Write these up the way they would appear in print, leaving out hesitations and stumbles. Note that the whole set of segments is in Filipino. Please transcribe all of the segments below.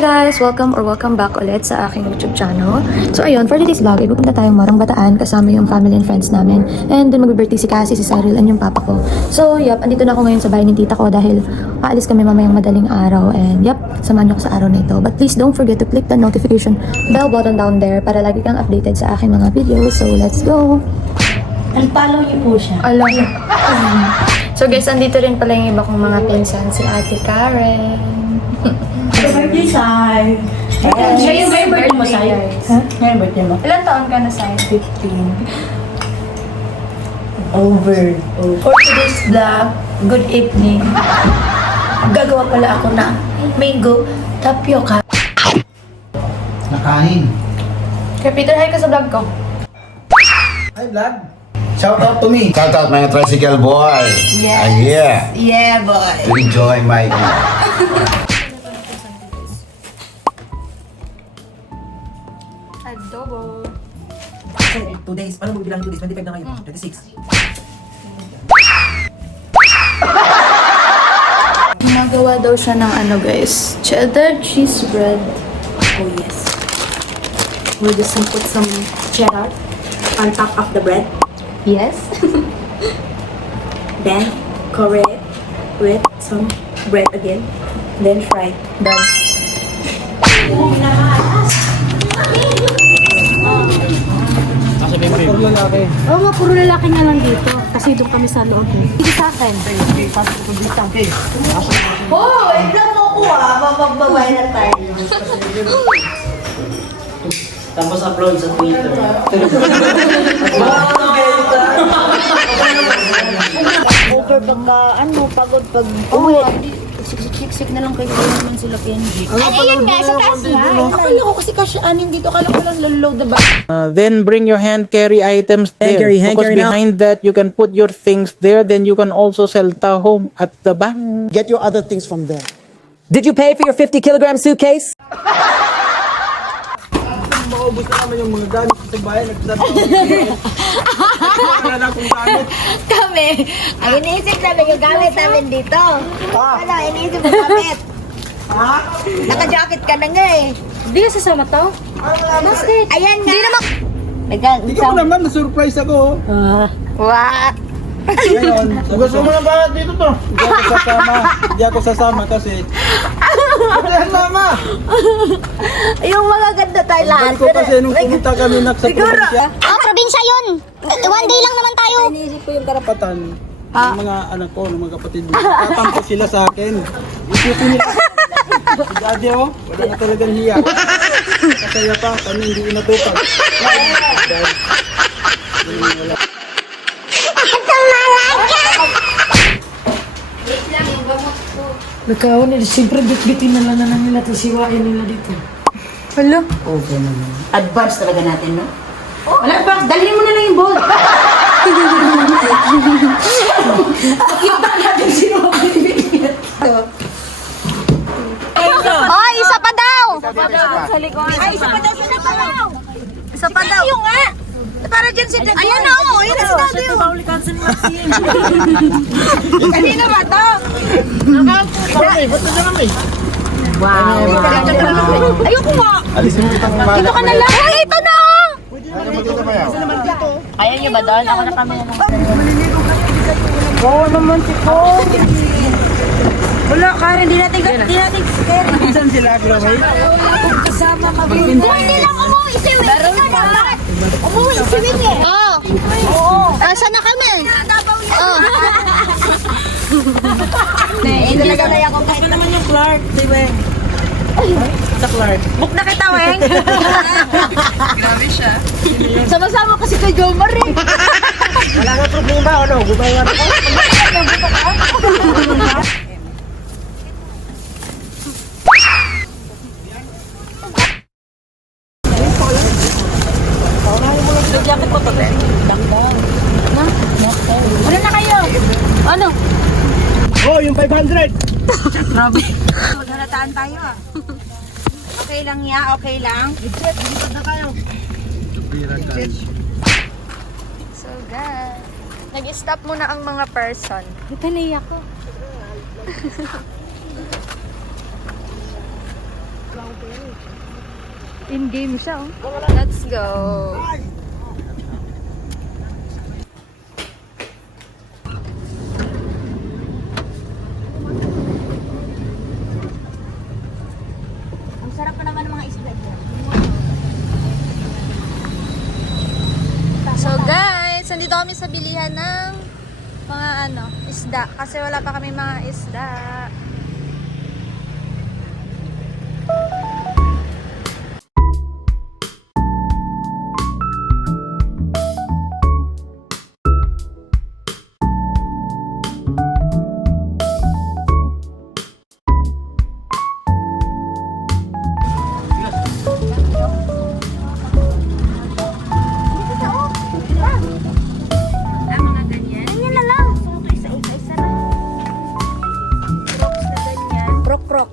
Hi guys! Welcome back ulit sa aking YouTube channel. So ayun, for today's vlog, pupunta tayong Morong Bataan kasama yung family and friends namin. And dun mag-birthday si Cassie, si Cyril, and yung papa ko. So yup, andito na ako ngayon sa bahay ni tita ko dahil aalis kami mamayang madaling araw. And yup, samahan niyo ko sa araw na ito. But please don't forget to click the notification bell button down there para lagi kang updated sa aking mga videos. So let's go! Follow niyo po siya. Alam. So guys, andito rin pala yung iba kong mga pinsan. Si Ate Karen. Birthday, Sai. Siya yung birthday mo, Sai. Ha? Ngayon birthday mo? Ilan taon ka na, Sai? 15. Over. For today's vlog, good evening. Gagawa pala ako ng mango tapioca. Nakain. Kaya Peter, hi ka sa vlog ko. Hi, vlog. Shout out to me. Shout out mga tricycle boy. Yes. Yeah. Yeah, boy. To enjoy my Adobo. 2 days. Paano mo bilang 2 days? 25 na ngayon. 26. Nagawa daw siya ng ano guys, cheddar cheese bread. Oh, yes. We'll just put some cheddar on top of the bread. Yes. Then, cover it with some bread again. Then fry. Done. Oo nga, puro lalaki na lang dito. Kasi doon kami sa loob. Hindi sa akin. Oh, i-vlog mo ko Magbabay na tayo. Tapos upload sa Twitter. Over pagka, pagod pag uwi. Siksik na lang kayo naman sila Kenji. Ayun nga, sa taas nga. Akala ko kasi kasyaanin dito. Akala ko lang load the bag. Then bring your hand carry items there. Hand Because carry now. behind that you can put your things there. Then you can also sell taho at the back. Get your other things from there. Did you pay for your 50-kilogram suitcase? Maubos na naman yung mga gamit sa bahay. Wala na akong gamit. Kami, ang iniisip namin yung gamit namin dito. Ano, iniisip mo gamit? Ha? Naka-jacket ka na nga eh. Hindi ka sasama to? Bakit? Ayan nga. Hindi naman. Hindi ko naman, na-surprise ako. What? Ngayon, gusto mo na ba dito to? Hindi ako sasama kasi. Hindi sasama. Yung mga ganda tayo lahat. Ko kasi nung pumunta kami sa probinsya. Probinsya yun. One day lang naman tayo. Iniisip ko yung karapatan ng mga anak ko, ng mga kapatid mo. Tatampo sila sa akin. Isipin nila. Si Daddy, oh, wala na talagang hiya. Kasaya pa, kami hindi inatupag. Nagkaon nila, siyempre bit-bitin na lang na nila ito, siwain nila dito. Hello? Okay naman. Advance talaga natin, no? Wala advance. Dalhin mo na lang yung ball. Pakita natin sino ang pinibigyan. Oy, isa pa daw. Ay, isa pa daw sa nakaw. Isa pa daw. Yung nga. Para dyan si Daddy. Ayan na, oh. Ayan na si Daddy. Kanina ba to? Wow. Ayoko nga. Alisin mo itong mga. Dito ka na lang. Ay, ito na. Ano mo dito ba yan? Ayaw niyo ba doon? Ako na kami na lang. Oo naman si Ko. Wala, Karen, di natin Karen. Saan sila, Chloe? Kasama kami. Hindi lang umuwi si Wing. Ikaw dapat. Umuwi si Wing eh. Oo. Saan na kami? Oo. Hindi talaga ako kahit naman yung Clark, si Weng. Sa Clark. book na kita, Weng. Grabe siya. Sama-sama kasi kay Jomar eh. Wala ka problema, ano? Gumay nga ako. Ano na kayo? Ano? Oh, yung 500! Grabe. Maghalataan tayo ah. Okay lang ya, okay lang. So guys, nag-stop muna ang mga person. Ito na. 'Di ba, naiyak ko? In-game siya, oh. Let's go. Ang sarap pa naman ng mga isda dyan. So guys, nandito kami sa bilihan ng mga isda. Kasi wala pa kami mga isda. Ganyan na lang. So, isa-isa na. Rocks na ganyan. Prok-prok.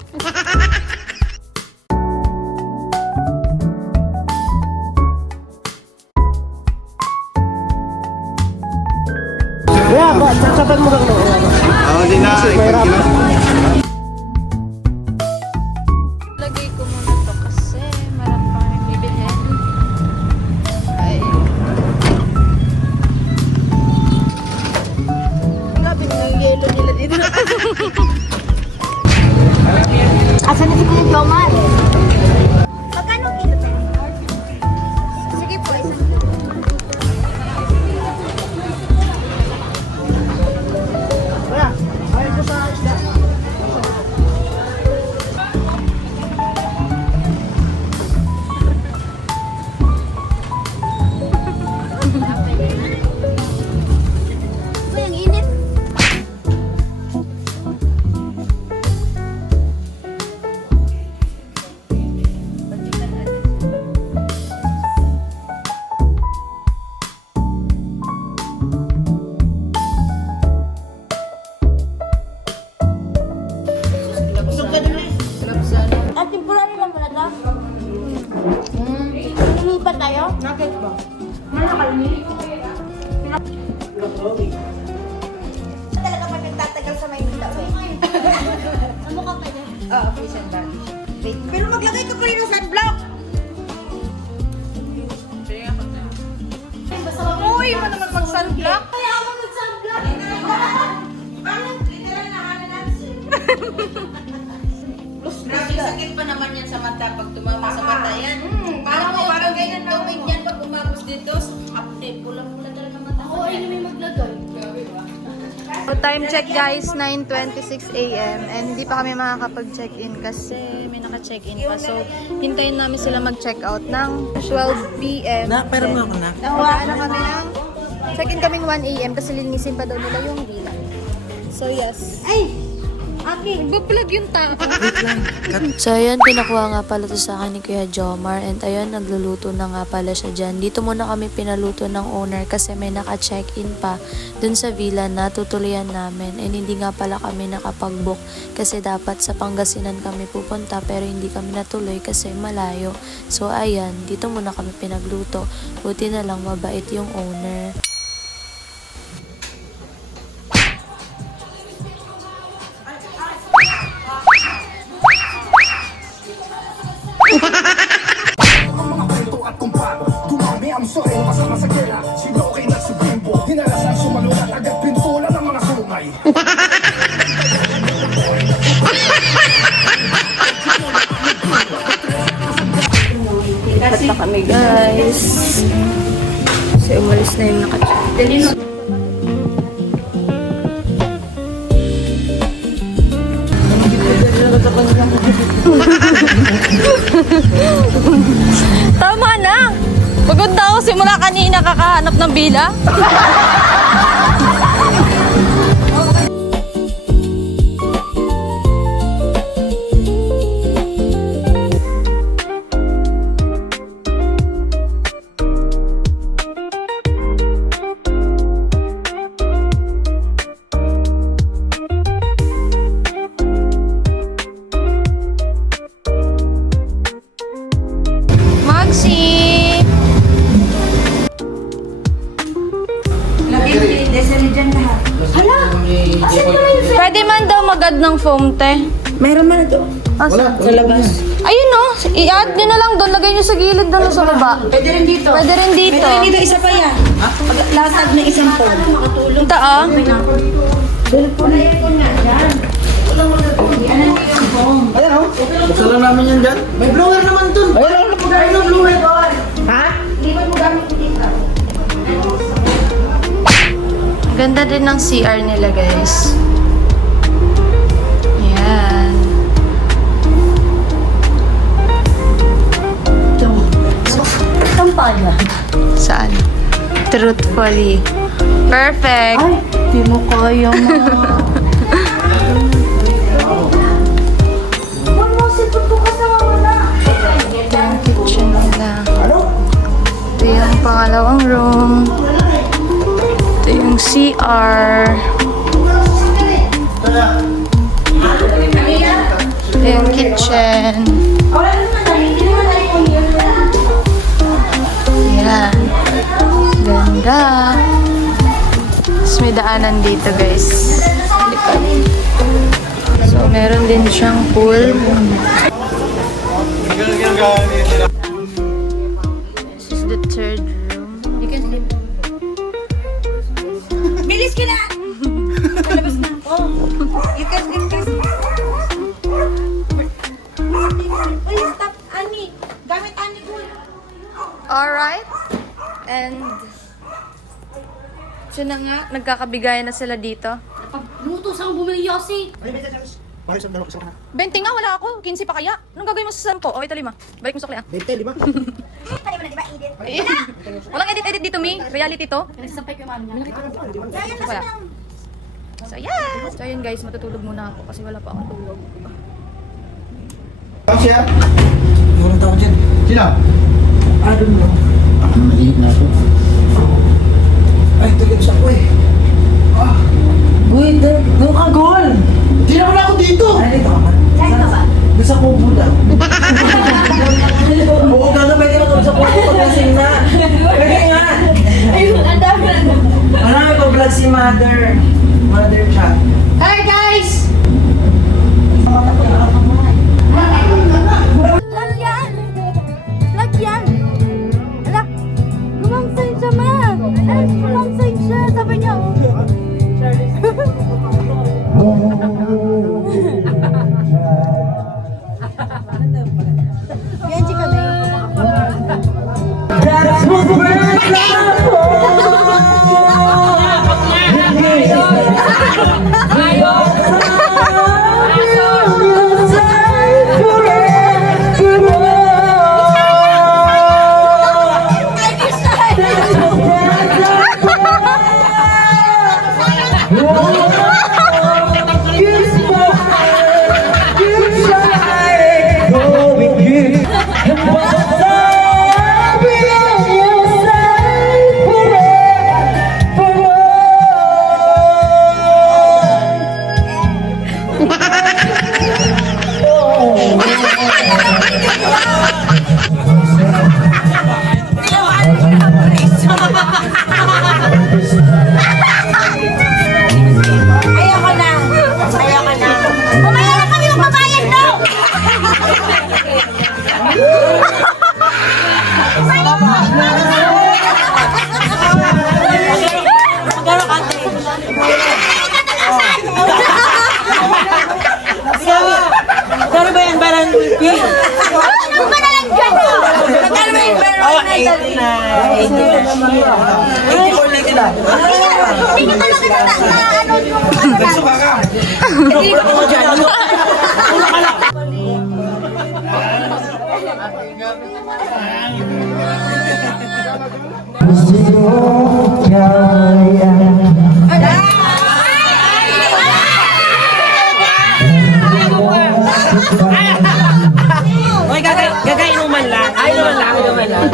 Kaya ba, sasaban mo lang no. Oo, di na. Lagay ko muna to kasi marami pa kami bibilhin. Ay. Grabe ng yelo nila dito. Asan na si Kuya Jomar? Magkano kilo tayo? Sige po, isang kilo. Kaya, ayaw ko sa isda. Uy, ang init. At temporary lang pala to? Lumipat tayo? Nakit ba? Talaga pa nagtatagal sa Maynila. Sa mukha pa niya? Oo, fish and body. Wait, pero maglagay ka pa rin ng sunblock! Uy, mo naman mag-sunblock. Kaya ako mag-sunblock! Literal na hananatsu. Sakit pa naman yan sa mata pag tumama sa mata yan. Parang ganyan tubig yan pag umagos dito. Pula-pula talaga mata. Oo, ay may maglagay. So time check guys, 9:26 AM and hindi pa kami makakapag-check-in kasi may naka-check-in pa. So hintayin namin sila mag-check-out ng 12 PM. Pero mo ako na. Nahulaan na kami ng check-in kaming 1 AM kasi linisin pa daw nila yung villa. So yes. Ay! Aki! Iba-plug yung tao. So, ayun, pinakuha nga pala to sa akin ni Kuya Jomar. And ayun, nagluluto na nga pala siya dyan. Dito muna kami pinaluto ng owner kasi may naka-check-in pa dun sa villa na tutuloyan namin. And hindi nga pala kami nakapag-book kasi dapat sa Pangasinan kami pupunta pero hindi kami natuloy kasi malayo. So, ayan, dito muna kami pinagluto. Buti na lang mabait yung owner. Dumami ang sorry, masama sa gera. Si Loki na si Bimbo, hinarasan sumalulat agad pintulan ng mga sungay. Lipat na kami guys. Kasi umalis na yung naka-check-in. Tama na! Pagod na ako simula kanina kakahanap ng bila. Maxi! Pwede man daw magad ng foam, te. Meron man ito. Sa labas. Ayun no, i-add nyo na lang doon. Lagay nyo sa gilid doon sa baba. Pwede rin dito. Pwede rin dito. Pwede rin dito, isa pa yan. Latag na isang phone. Ito ah. Ayan o. Buksan lang namin yan dyan. May blower naman dun. Ayan o. Ano blower doon? Ha? Hindi mo gamit dito. Ganda din ng CR nila, guys. Yan. Kampanya. Saan? Truthfully. Perfect. Ay, di mo kaya na. Huwag mo, sipot ko kasama mo na. Ito yung kitchen nila. Ito yung pangalawang room. Ito yung CR. Ito yung kitchen. Yan. Ganda. Tapos may daanan dito, guys. Likod. So, meron din siyang pool. This is the third room. You can sleep. Bilis ka na! Palabas na ako. You can sleep, guys. Uy, stop, Ani. Gamit Ani ko. Alright. And so na nga, nagkakabigayan na sila dito. Luto sa akong bumili, Yossi. 20 nga, wala ako. 15 pa kaya? Anong gagawin mo sa 10? O, ito 5. Balik mo sa kaya. 20, 5. Kali mo na, di ba, edit? Walang edit-edit dito, Mi. Reality to. Nagsasampay ko yung ano niya. Wala. So, yeah. So, ayun guys, matutulog muna ako kasi wala pa akong tulog. Come siya. Walang tao dyan. Sino? Mainit na ako. Ay, tuloy sa ko eh. Uy, doon ka, Gol! Di naman ako dito! Ay, dito ka ba? Doon sa kubo lang. Oo, gano'n pwede ka doon sa kubo pag-lasing na. Pwede nga. Ayun, ang dami. Marami pa-vlog si Mother. Mother chat. Hi, guys! Lagyan! Lagyan! Ala, gumangsain siya, ma! Ay, gumangsain siya. Sabi niya, yan, chika na yun. That's what we're Ayoko na. Ayoko na. Mamaya na kami magbabayad, no? Pero ba yan, Baran? Ano ba na lang dyan, no? Nagkano ba yung meron na dali? 84 lang sila. Hindi nyo talaga na ano yung ano lang. Hindi ko mo dyan. Oy, gagayin mo man lang. Ay, naman lang. Ay, naman lang.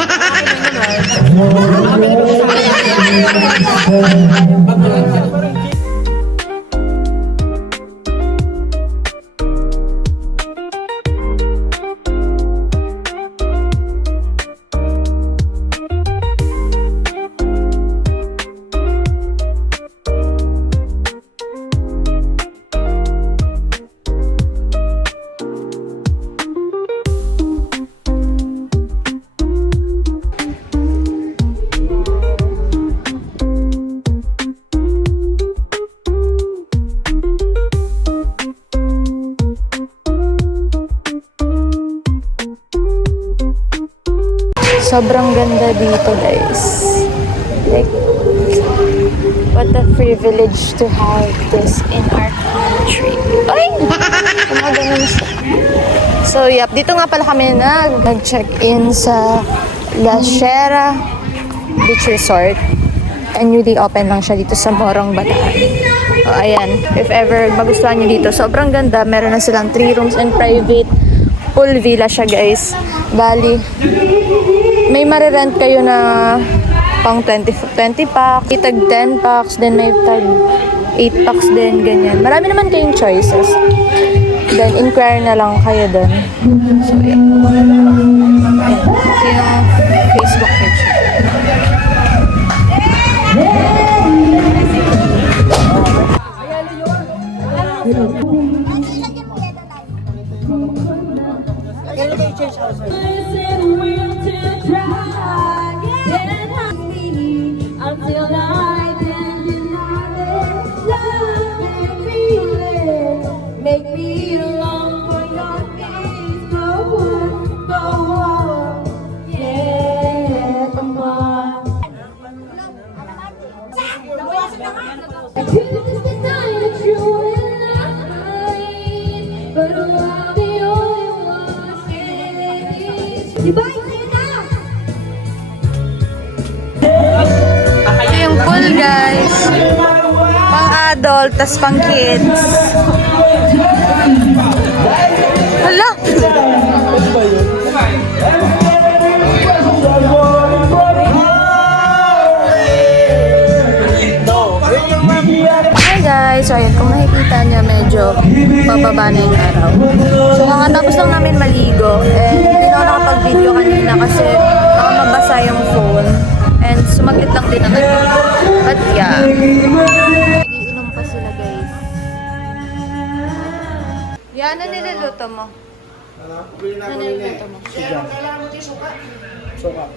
Sobrang ganda dito, guys. Like, what a privilege to have this in our country. Ay! Ganun siya. So, yep. Dito nga pala kami nag-check-in sa La Sierra Beach Resort. And newly open lang siya dito sa Morong Bataan. O, ayan. If ever magustuhan nyo dito, sobrang ganda. Meron na silang 3 rooms and private pool villa siya, guys. Bali, may marirent kayo na pang 20 packs, tag 10 packs, then may tag 8 packs din, ganyan. Marami naman kayong choices. Then, inquire na lang kayo doon. So, yeah. Ito yung Facebook page. Make me long for your days. Go on. Yeah, come on. I couldn't deny that you were not mine, but I'll be all you want. Diba? Ito yung pool, guys. Pang adult, tas pang kids. Hala! Hi guys! So ayun, kung makikita nyo, medyo pababa na yung araw. So kakatapos lang namin maligo. And hindi na ako nakapag-video kanina kasi baka mabasa yung phone. And sumaglit lang din naman. But yeah. Iinom pa sila, guys. Yan, ano niluluto mo? Ano niluluto mo? Suka.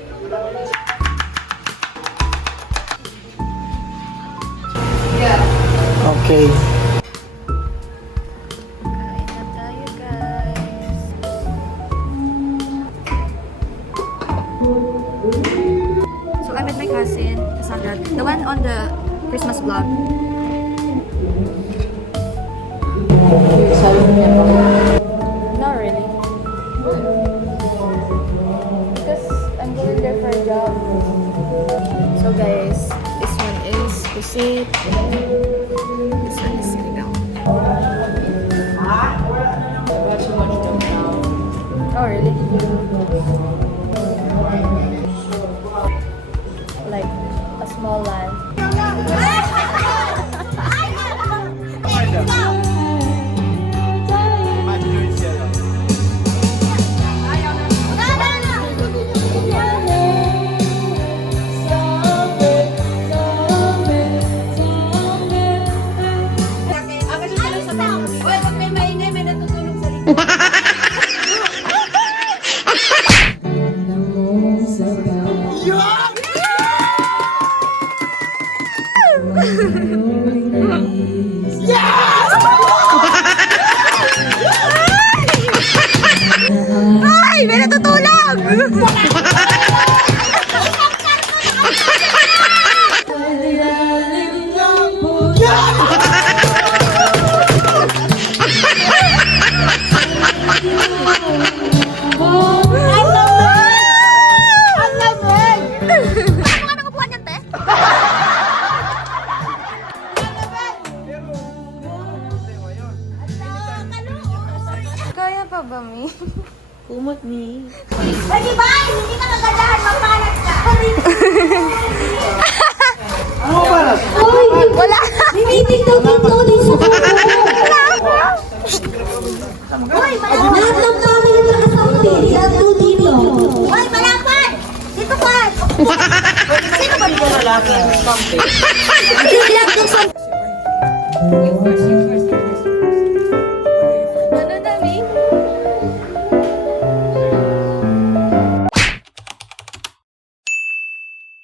Okay. Kain na tayo, guys. So I'm with my cousin, Cassandra. The one on the Christmas vlog. Not really. Because I'm going there for a job. So guys, this one is pusit. This one is sinigang. Oh really? Like a small land. Oy, pag may maingay, may natutulog sa likod. Ay, may natutulog! Kaya pa ba, Mi? Ay, di ba? Hindi ka nagadahan, mapalat ka. Uy, wala. Tinitignan dito, dito sa Uy, malapad. Lahat ng kami yung nakasauti. Dito, dito. Uy, malapad. Dito pa. Sino ba dito? Lalaki. Sino lang dito sa...